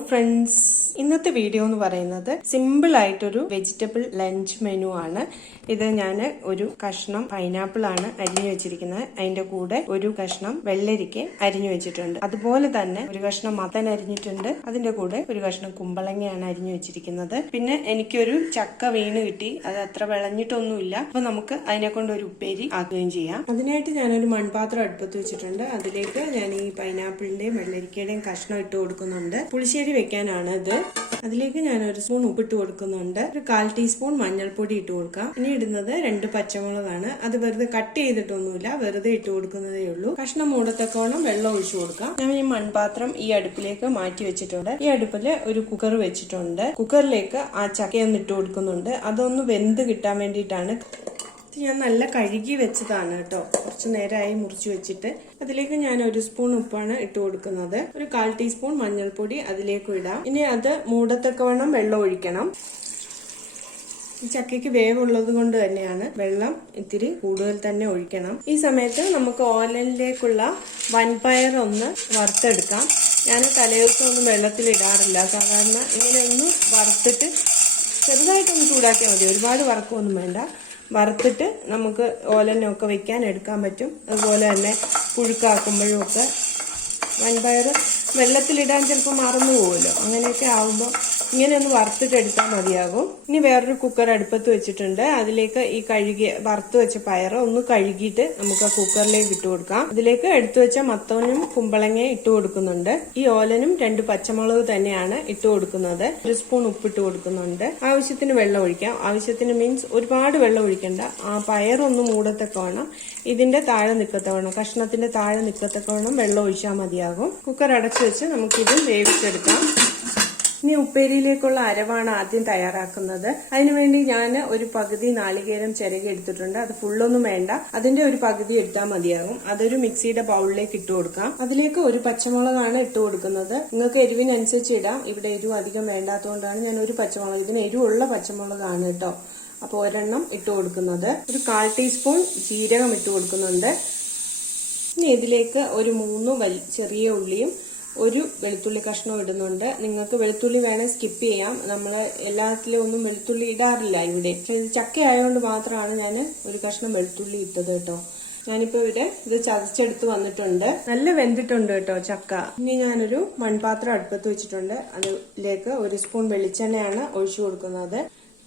friends. ഇന്നത്തെ video എന്ന് പറയുന്നത് സിമ്പിൾ ആയിട്ടൊരു വെജിറ്റബിൾ ലഞ്ച് മെനു ആണ്. ഇത് ഞാൻ ഒരു കഷ്ണം പൈനാപ്പിൾ ആണ് അരിഞ്ഞു വെച്ചിരിക്കുന്നത്. അതിന്റെ കൂടെ ഒരു കഷ്ണം വെള്ളരിക്ക അരിഞ്ഞു വെച്ചിട്ടുണ്ട്. അതുപോലെ തന്നെ ഒരു കഷ്ണം മത്തൻ അരിഞ്ഞിട്ടുണ്ട്. അതിന്റെ കൂടെ ഒരു കഷ്ണം കുമ്പളങ്ങയാണ് അരിഞ്ഞു വെച്ചിരിക്കുന്നത്. പിന്നെ എനിക്കൊരു ചക്ക വീണ് കിട്ടി. അത് അത്ര വിളഞ്ഞിട്ടൊന്നുമില്ല. അപ്പൊ നമുക്ക് അതിനെ കൊണ്ട് ഒരു ഉപ്പേരി ആക്കുകയും ചെയ്യാം. അതിനായിട്ട് ഞാനൊരു മൺപാത്രം അടുപ്പത്ത് വെച്ചിട്ടുണ്ട്. അതിലേക്ക് ഞാൻ ഈ പൈനാപ്പിളിന്റെയും വെള്ളരിക്കയുടെയും കഷ്ണം ഇട്ട് കൊടുക്കുന്നുണ്ട്. പുളിശ്ശേരി വെക്കാനാണ് ഇത് അതിലേക്ക് ഞാൻ ഒരു സ്പൂൺ ഉപ്പിട്ട് കൊടുക്കുന്നുണ്ട്. ഒരു കാൽ ടീസ്പൂൺ മഞ്ഞൾപ്പൊടി ഇട്ട് കൊടുക്കാം. ഇനി ഇടുന്നത് രണ്ട് പച്ചമുളകാണ്. അത് വെറുതെ കട്ട് ചെയ്തിട്ടൊന്നുമില്ല. വെറുതെ ഇട്ട് കൊടുക്കുന്നതേ ഉള്ളൂ. കഷ്ണം മൂടത്തക്കോണം വെള്ളം ഒഴിച്ചു കൊടുക്കാം. ഞാൻ ഈ മൺപാത്രം ഈ അടുപ്പിലേക്ക് മാറ്റി വെച്ചിട്ടുണ്ട്. ഈ അടുപ്പിൽ ഒരു കുക്കർ വെച്ചിട്ടുണ്ട്. കുക്കറിലേക്ക് ആ ചക്കയൊന്ന് ഇട്ട് കൊടുക്കുന്നുണ്ട്. അതൊന്ന് വെന്ത് കിട്ടാൻ വേണ്ടിയിട്ടാണ് ഇത് ഞാൻ നല്ല കഴുകി വെച്ചതാണ് കേട്ടോ. കുറച്ച് നേരമായി മുറിച്ച് വെച്ചിട്ട്. അതിലേക്ക് ഞാൻ ഒരു സ്പൂൺ ഉപ്പാണ് ഇട്ട് കൊടുക്കുന്നത്. ഒരു കാൽ ടീസ്പൂൺ മഞ്ഞൾപ്പൊടി അതിലേക്ക് ഇടാം. ഇനി അത് മൂടത്തക്കവണ്ണം വെള്ളം ഒഴിക്കണം. ഈ ചക്കയ്ക്ക് വേവുള്ളത് കൊണ്ട് തന്നെയാണ് വെള്ളം ഇത്തിരി കൂടുതൽ തന്നെ ഒഴിക്കണം. ഈ സമയത്ത് നമുക്ക് ഓലനിലേക്കുള്ള വൻപയർ ഒന്ന് വറുത്തെടുക്കാം. ഞാൻ തലേദിവസം ഒന്നും വെള്ളത്തിൽ ഇടാറില്ല. സാധാരണ ഇങ്ങനെ ഒന്ന് വറുത്തിട്ട് ചെറുതായിട്ടൊന്ന് ചൂടാക്കിയാൽ മതി. ഒരുപാട് വറക്കൊന്നും വേണ്ട. വറുത്തിട്ട് നമുക്ക് ഓലനൊക്കെ വെക്കാൻ എടുക്കാൻ പറ്റും. അതുപോലെ തന്നെ പുഴുക്കാക്കുമ്പോഴും ഒക്കെ വൻപയർ വെള്ളത്തിലിടാൻ ചിലപ്പോൾ മറന്നു പോകുമല്ലോ അങ്ങനെയൊക്കെ ആവുമ്പോൾ ഇങ്ങനെ ഒന്ന് വറുത്തിട്ടെടുത്താൽ മതിയാകും. ഇനി വേറൊരു കുക്കർ അടുപ്പത്ത് വെച്ചിട്ടുണ്ട്. അതിലേക്ക് ഈ കഴുകി വറുത്ത് വെച്ച പയർ ഒന്ന് കഴുകിയിട്ട് നമുക്ക് ആ കുക്കറിലേക്ക് ഇട്ട് കൊടുക്കാം. അതിലേക്ക് എടുത്തു വെച്ച മത്തനും കുമ്പളങ്ങയും ഇട്ട് കൊടുക്കുന്നുണ്ട്. ഈ ഓലനും രണ്ട് പച്ചമുളക് തന്നെയാണ് ഇട്ട് കൊടുക്കുന്നത്. ഒരു സ്പൂൺ ഉപ്പിട്ട് കൊടുക്കുന്നുണ്ട്. ആവശ്യത്തിന് വെള്ളം ഒഴിക്കാം. ആവശ്യത്തിന് മീൻസ് ഒരുപാട് വെള്ളം ഒഴിക്കണ്ട. ആ പയറൊന്ന് മൂടത്തക്കവണ്ണം ഇതിന്റെ താഴെ നിൽക്കത്തവണ്ണം കഷ്ണത്തിന്റെ താഴെ നിൽക്കത്തക്കവണ്ണം വെള്ളം ഒഴിച്ചാൽ മതിയാകും. കുക്കർ അടച്ചു വെച്ച് നമുക്കിത് വേവിച്ചെടുക്കാം. ഇനി ഉപ്പേരിയിലേക്കുള്ള അരവാണ് ആദ്യം തയ്യാറാക്കുന്നത്. അതിനുവേണ്ടി ഞാൻ ഒരു പകുതി നാളികേരം ചിരകി എടുത്തിട്ടുണ്ട്. അത് ഫുള്ളൊന്നും വേണ്ട. അതിന്റെ ഒരു പകുതി എടുത്താൽ മതിയാകും അതൊരു മിക്സിയുടെ ബൗളിലേക്ക് ഇട്ട് കൊടുക്കാം. അതിലേക്ക് ഒരു പച്ചമുളകാണ് ഇട്ട് കൊടുക്കുന്നത്. നിങ്ങൾക്ക് എരിവിനനുസരിച്ച് ഇടാം. ഇവിടെ എരിവ് അധികം വേണ്ടാത്തതുകൊണ്ടാണ് ഞാൻ ഒരു പച്ചമുളക് ഇതിന് എരിവുള്ള പച്ചമുളകാണ് കേട്ടോ. അപ്പോൾ ഒരെണ്ണം ഇട്ട് കൊടുക്കുന്നത്. ഒരു കാൽ ടീസ്പൂൺ ജീരകം ഇട്ട് കൊടുക്കുന്നുണ്ട്. ഇനി ഇതിലേക്ക് ഒരു മൂന്ന് ചെറിയ ഉള്ളിയും ഒരു വെളുത്തുള്ളി കഷ്ണം ഇടുന്നുണ്ട്. നിങ്ങൾക്ക് വെളുത്തുള്ളി വേണേൽ സ്കിപ്പ് ചെയ്യാം. നമ്മൾ എല്ലാത്തിലും ഒന്നും വെളുത്തുള്ളി ഇടാറില്ല ഇവിടെ. ഇത് ചക്ക ആയതുകൊണ്ട് മാത്രമാണ് ഞാൻ ഒരു കഷ്ണം വെളുത്തുള്ളി ഇട്ടത് കേട്ടോ. ഞാനിപ്പോ ഇവിടെ ഇത് ചതച്ചെടുത്ത് വന്നിട്ടുണ്ട്. നല്ല വെന്തിട്ടുണ്ട് കേട്ടോ ചക്ക. ഇനി ഞാനൊരു മൺപാത്രം അടുപ്പത്ത് വെച്ചിട്ടുണ്ട്. അതിലേക്ക് ഒരു സ്പൂൺ വെളിച്ചെണ്ണയാണ് ഒഴിച്ചു കൊടുക്കുന്നത്.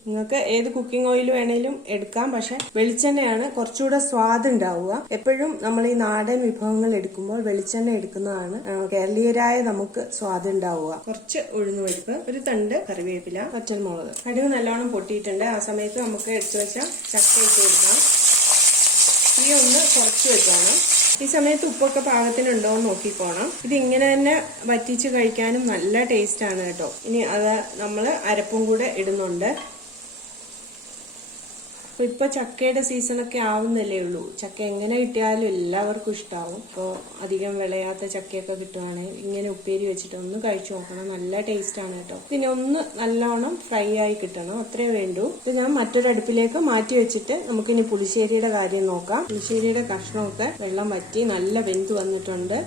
നിങ്ങൾക്ക് ഏത് കുക്കിംഗ് ഓയിൽ വേണേലും എടുക്കാം പക്ഷെ വെളിച്ചെണ്ണയാണ് കുറച്ചുകൂടെ സ്വാദ് ഉണ്ടാവുക. എപ്പോഴും നമ്മൾ ഈ നാടൻ വിഭവങ്ങൾ എടുക്കുമ്പോൾ വെളിച്ചെണ്ണ എടുക്കുന്നതാണ് കേരളീയരായ നമുക്ക് സ്വാദ് ഉണ്ടാവുക. കുറച്ച് ഉഴുന്നുപരിപ്പ് ഒരു തണ്ട് കറിവേപ്പില പച്ചമുളക് കടുവ് നല്ലോണം പൊട്ടിയിട്ടുണ്ട്. ആ സമയത്ത് നമുക്ക് എടുത്തു വെച്ച ചക്ക ഇട്ട് കൊടുക്കാം. ഈ ഒന്ന് കുറച്ച് വെക്കണം. ഈ സമയത്ത് ഉപ്പൊക്കെ പാകത്തിനുണ്ടോ എന്ന് നോക്കിക്കോണം. ഇത് ഇങ്ങനെ തന്നെ വറ്റിച്ച് കഴിക്കാനും നല്ല ടേസ്റ്റ് ആണ് കേട്ടോ. ഇനി അത് നമ്മൾ അരപ്പും കൂടെ ഇടുന്നുണ്ട്. അപ്പൊ ഇപ്പൊ ചക്കയുടെ സീസണൊക്കെ ആവുന്നല്ലേ ഉള്ളൂ. ചക്ക എങ്ങനെ കിട്ടിയാലും എല്ലാവർക്കും ഇഷ്ടാവും. അപ്പോൾ അധികം വിളയാത്ത ചക്കയൊക്കെ കിട്ടുവാണെങ്കിൽ ഇങ്ങനെ ഉപ്പേരി വെച്ചിട്ട് ഒന്ന് കഴിച്ചു നോക്കണം. നല്ല ടേസ്റ്റ് ആണ് കേട്ടോ. പിന്നെ ഒന്ന് നല്ലോണം ഫ്രൈ ആയി കിട്ടണം. അത്രേ വേണ്ടൂ. ഇത് ഞാൻ മറ്റൊരടുപ്പിലേക്ക് മാറ്റി വെച്ചിട്ട് നമുക്കിനി പുളിശ്ശേരിയുടെ കാര്യം നോക്കാം. പുളിശ്ശേരിയുടെ കഷ്ണമൊക്കെ വെള്ളം വറ്റി നല്ല വെന്ത് വന്നിട്ടുണ്ട്.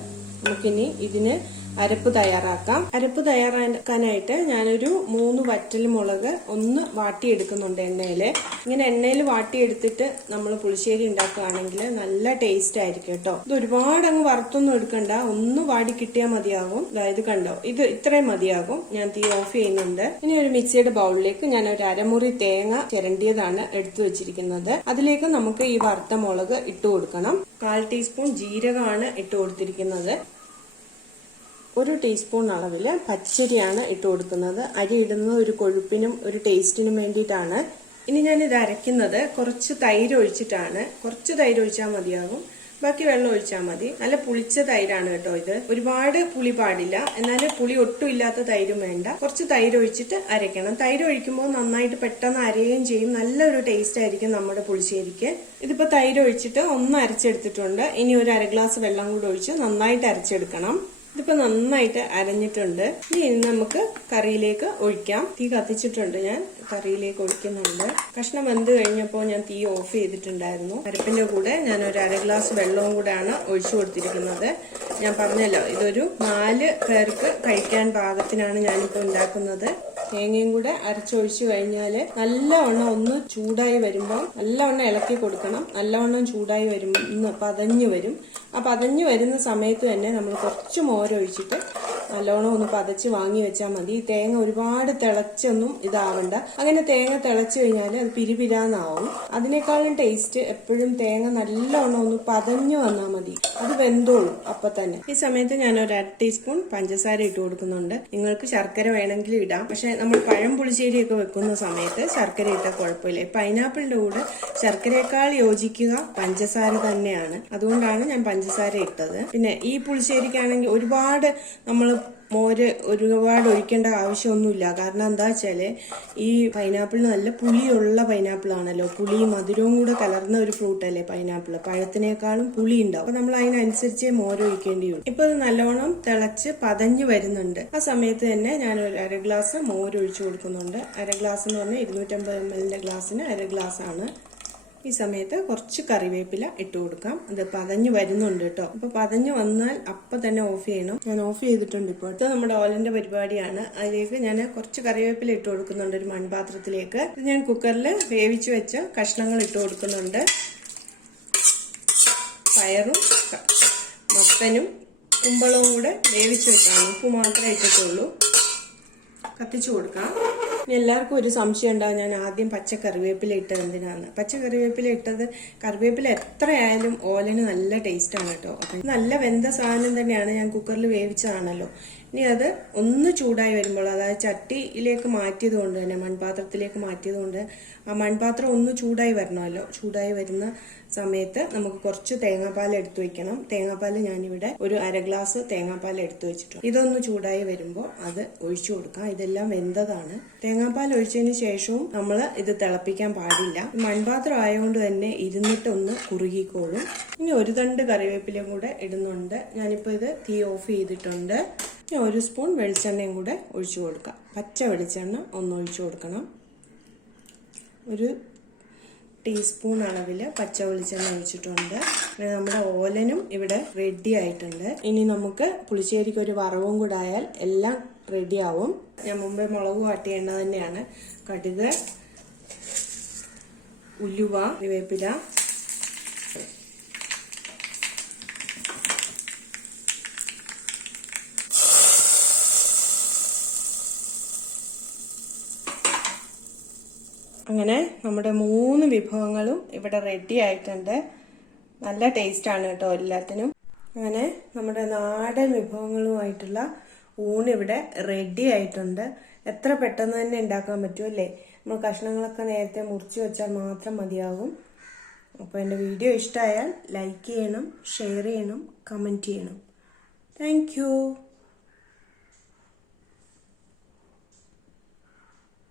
നമുക്കിനി ഇതിന് അരപ്പ് തയ്യാറാക്കാം. അരപ്പ് തയ്യാറാക്കാനായിട്ട് ഞാനൊരു മൂന്ന് വറ്റൽ മുളക് ഒന്ന് വാട്ടിയെടുക്കുന്നുണ്ട് എണ്ണയിൽ ഇങ്ങനെ എണ്ണയിൽ വാട്ടിയെടുത്തിട്ട് നമ്മൾ പുളിശ്ശേരി ഉണ്ടാക്കുകയാണെങ്കിൽ നല്ല ടേസ്റ്റ് ആയിരിക്കും കേട്ടോ. ഇത് ഒരുപാട് അങ്ങ് വറുത്തൊന്നും എടുക്കണ്ട. ഒന്ന് വാടി കിട്ടിയാൽ മതിയാകും. അതായത് കണ്ടോ ഇത് ഇത്രയും മതിയാകും. ഞാൻ തീ ഓഫ് ചെയ്യുന്നുണ്ട്. ഇനി ഒരു മിക്സിയുടെ ബൗളിലേക്ക് ഞാൻ ഒരു അരമുറി തേങ്ങ ചിരണ്ടിയതാണ് എടുത്തു വെച്ചിരിക്കുന്നത്. അതിലേക്ക് നമുക്ക് ഈ വറുത്ത മുളക് ഇട്ട് കൊടുക്കണം. കാൽ ടീസ്പൂൺ ജീരകമാണ് ഇട്ട് കൊടുത്തിരിക്കുന്നത്. ഒരു ടീസ്പൂൺ അളവിൽ പച്ചരിയാണ് ഇട്ട് കൊടുക്കുന്നത്. അരി ഇടുന്നത് ഒരു കൊഴുപ്പിനും ഒരു ടേസ്റ്റിനും വേണ്ടിയിട്ടാണ്. ഇനി ഞാനിത് അരയ്ക്കുന്നത് കുറച്ച് തൈര് ഒഴിച്ചിട്ടാണ്. കുറച്ച് തൈര് ഒഴിച്ചാൽ മതിയാകും. ബാക്കി വെള്ളം ഒഴിച്ചാൽ മതി. നല്ല പുളിച്ച തൈരാണ് കേട്ടോ ഇത്. ഒരുപാട് പുളി പാടില്ല. എന്നാൽ പുളി ഒട്ടും ഇല്ലാത്ത തൈരും വേണ്ട. കുറച്ച് തൈര് ഒഴിച്ചിട്ട് അരയ്ക്കണം. തൈര് ഒഴിക്കുമ്പോൾ നന്നായിട്ട് പെട്ടെന്ന് അരയുകയും ചെയ്യും. നല്ലൊരു ടേസ്റ്റ് ആയിരിക്കും നമ്മുടെ പുളിശ്ശേരിക്ക്. ഇതിപ്പോൾ തൈര് ഒഴിച്ചിട്ട് ഒന്ന് അരച്ചെടുത്തിട്ടുണ്ട്. ഇനി ഒരു അര ഗ്ലാസ് വെള്ളം കൂടി ഒഴിച്ച് നന്നായിട്ട് അരച്ചെടുക്കണം. ഇതിപ്പോ നന്നായിട്ട് അരഞ്ഞിട്ടുണ്ട്. ഇനി നമുക്ക് കറിയിലേക്ക് ഒഴിക്കാം. തീ കത്തിച്ചിട്ടുണ്ട് ഞാൻ. കറിയിലേക്ക് ഒഴിക്കുന്നുണ്ട്. കഷ്ണം വെന്ത് കഴിഞ്ഞപ്പോൾ ഞാൻ തീ ഓഫ് ചെയ്തിട്ടുണ്ടായിരുന്നു. അരപ്പിന്റെ കൂടെ ഞാൻ ഒരു അര ഗ്ലാസ് വെള്ളവും കൂടെയാണ് ഒഴിച്ചു കൊടുത്തിരിക്കുന്നത്. ഞാൻ പറഞ്ഞല്ലോ ഇതൊരു നാല് പേർക്ക് കഴിക്കാൻ പാകത്തിനാണ് ഞാനിപ്പോൾ ഉണ്ടാക്കുന്നത്. തേങ്ങയും കൂടെ അരച്ചൊഴിച്ചു കഴിഞ്ഞാൽ നല്ലവണ്ണം ഒന്ന് ചൂടായി വരുമ്പോൾ നല്ലവണ്ണം ഇളക്കി കൊടുക്കണം. നല്ലവണ്ണം ചൂടായി വരും ഇന്ന് പതഞ്ഞു വരും. ആ അതഞ്ഞ് വരുന്ന സമയത്ത് തന്നെ നമ്മൾ കുറച്ച് മോരൊഴിച്ചിട്ട് നല്ലോണം ഒന്ന് പതച്ച് വാങ്ങി വെച്ചാൽ മതി. തേങ്ങ ഒരുപാട് തിളച്ചൊന്നും ഇതാവണ്ട. അങ്ങനെ തേങ്ങ തിളച്ചു കഴിഞ്ഞാൽ അത് പിരിപിരാന്നാവും. അതിനേക്കാളും ടേസ്റ്റ് എപ്പോഴും തേങ്ങ നല്ലോണം ഒന്ന് പതഞ്ഞു വന്നാൽ മതി. അത് വെന്തോളും അപ്പൊ തന്നെ. ഈ സമയത്ത് ഞാൻ ഒരു അര ടീസ്പൂൺ പഞ്ചസാര ഇട്ട് കൊടുക്കുന്നുണ്ട്. നിങ്ങൾക്ക് ശർക്കര വേണമെങ്കിൽ ഇടാം. പക്ഷെ നമ്മൾ പഴം പുളിശ്ശേരിയൊക്കെ വെക്കുന്ന സമയത്ത് ശർക്കര ഇട്ടാൽ കുഴപ്പമില്ല. പൈനാപ്പിളിന്റെ കൂടെ ശർക്കരയേക്കാൾ യോജിക്കുക പഞ്ചസാര തന്നെയാണ്. അതുകൊണ്ടാണ് ഞാൻ പഞ്ചസാര ഇട്ടത്. പിന്നെ ഈ പുളിശ്ശേരിക്കാണെങ്കിൽ ഒരുപാട് നമ്മൾ മോര് ഒരുപാട് ഒഴിക്കേണ്ട ആവശ്യമൊന്നുമില്ല. കാരണം എന്താ വെച്ചാൽ ഈ പൈനാപ്പിൾ നല്ല പുളിയുള്ള പൈനാപ്പിൾ ആണല്ലോ പുളി മധുരവും കൂടെ കലർന്ന ഒരു ഫ്രൂട്ട് അല്ലേ പൈനാപ്പിൾ പഴത്തിനേക്കാളും പുളി ഉണ്ടാവും. അപ്പൊ നമ്മൾ അതിനനുസരിച്ചേ മോര് ഒഴിക്കേണ്ടി ഒഴിക്കേണ്ടിയുള്ളൂ ഇപ്പൊ ഇത് നല്ലോണം തിളച്ച് പതഞ്ഞു വരുന്നുണ്ട്. ആ സമയത്ത് തന്നെ ഞാൻ ഒരു അര ഗ്ലാസ് മോര് ഒഴിച്ചു കൊടുക്കുന്നുണ്ട്. അര ഗ്ലാസ് എന്ന് പറഞ്ഞാൽ ഇരുന്നൂറ്റമ്പത് എം എല്ലിന്റെ ഗ്ലാസ്സിന് അര ഗ്ലാസ് ആണ് ഈ സമയത്ത് കുറച്ച് കറിവേപ്പില ഇട്ട് കൊടുക്കാം. അത് പതഞ്ഞു വരുന്നുണ്ട് കേട്ടോ. അപ്പൊ പതഞ്ഞു വന്നാൽ അപ്പൊ തന്നെ ഓഫ് ചെയ്യണം. ഞാൻ ഓഫ് ചെയ്തിട്ടുണ്ട് ഇപ്പോൾ ഇത് നമ്മുടെ ഓലന്റെ പരിപാടിയാണ്. അതിലേക്ക് ഞാൻ കുറച്ച് കറിവേപ്പില ഇട്ട് കൊടുക്കുന്നുണ്ട് ഒരു മൺപാത്രത്തിലേക്ക്. ഇത് ഞാൻ കുക്കറിൽ വേവിച്ച് വെച്ച കഷ്ണങ്ങൾ ഇട്ട് കൊടുക്കുന്നുണ്ട്. പയറും മത്തനും കുമ്പളവും കൂടെ വേവിച്ച് വെച്ചാണ് ഉപ്പ് മാത്രമേ ഇട്ടിട്ടുള്ളൂ. കത്തിച്ചു കൊടുക്കാം. എല്ലാവർക്കും ഒരു സംശയം ഉണ്ടാവും. ഞാൻ ആദ്യം പച്ച കറിവേപ്പില ഇട്ടത് എന്തിനാണ് പച്ച കറിവേപ്പില ഇട്ടത് കറിവേപ്പില എത്രയായാലും ഓലന് നല്ല ടേസ്റ്റ് ആണ് കേട്ടോ. അപ്പൊ നല്ല വെന്ത സാധനം തന്നെയാണ് ഞാൻ കുക്കറിൽ വേവിച്ചതാണല്ലോ. ഇനി അത് ഒന്ന് ചൂടായി വരുമ്പോൾ അതായത് ചട്ടിയിലേക്ക് മാറ്റിയത് കൊണ്ട് തന്നെ മൺപാത്രത്തിലേക്ക് മാറ്റിയത് കൊണ്ട് ആ മൺപാത്രം ഒന്ന് ചൂടായി വരണമല്ലോ. ചൂടായി വരുന്ന സമയത്ത് നമുക്ക് കുറച്ച് തേങ്ങാപ്പാൽ എടുത്തു വെക്കണം. തേങ്ങാപ്പാൽ ഞാനിവിടെ ഒരു അര ഗ്ലാസ് തേങ്ങാപ്പാൽ എടുത്തു വെച്ചിട്ടുണ്ട്. ഇതൊന്ന് ചൂടായി വരുമ്പോൾ അത് ഒഴിച്ചു കൊടുക്കാം. ഇതെല്ലാം വെന്തതാണ്. തേങ്ങാപ്പാൽ ഒഴിച്ചതിന് ശേഷവും നമ്മൾ ഇത് തിളപ്പിക്കാൻ പാടില്ല. മൺപാത്രം ആയതുകൊണ്ട് തന്നെ ഇരുന്നിട്ടൊന്ന് കുറുകിക്കോളും. ഇനി ഒരു തണ്ട് കറിവേപ്പിലയും കൂടെ ഇടുന്നുണ്ട്. ഞാനിപ്പോൾ ഇത് തീ ഓഫ് ചെയ്തിട്ടുണ്ട്. ഇനി ഒരു സ്പൂൺ വെളിച്ചെണ്ണയും കൂടെ ഒഴിച്ചു കൊടുക്കാം പച്ച വെളിച്ചെണ്ണ ഒന്ന് ഒഴിച്ചു കൊടുക്കണം. ഒരു ടീസ്പൂൺ അളവിൽ പച്ച വെളിച്ചെണ്ണ ഒഴിച്ചിട്ടുണ്ട്. പിന്നെ നമ്മുടെ ഓലനും ഇവിടെ റെഡി ആയിട്ടുണ്ട്. ഇനി നമുക്ക് പുളിശ്ശേരിക്ക് ഒരു വറവും കൂടെ ആയാൽ എല്ലാം റെഡി ആവും. ഞാൻ മുമ്പേ മുളക് എണ്ണ തന്നെയാണ്. കടുക് ഉലുവ വേപ്പില അങ്ങനെ നമ്മുടെ മൂന്ന് വിഭവങ്ങളും ഇവിടെ റെഡി ആയിട്ടുണ്ട്. നല്ല ടേസ്റ്റ് ആണ് കേട്ടോ എല്ലാത്തിനും. അങ്ങനെ നമ്മുടെ നാടൻ വിഭവങ്ങളുമായിട്ടുള്ള ഊണ് ഇവിടെ റെഡി ആയിട്ടുണ്ട്. എത്ര പെട്ടെന്ന് തന്നെ ഉണ്ടാക്കാൻ പറ്റും അല്ലേ? നമ്മൾ കഷ്ണങ്ങളൊക്കെ നേരത്തെ മുറിച്ച് വെച്ചാൽ മാത്രം മതിയാകും അപ്പോൾ എന്റെ വീഡിയോ ഇഷ്ടമായാൽ ലൈക്ക് ചെയ്യണം ഷെയർ ചെയ്യണം കമന്റ് ചെയ്യണം. താങ്ക്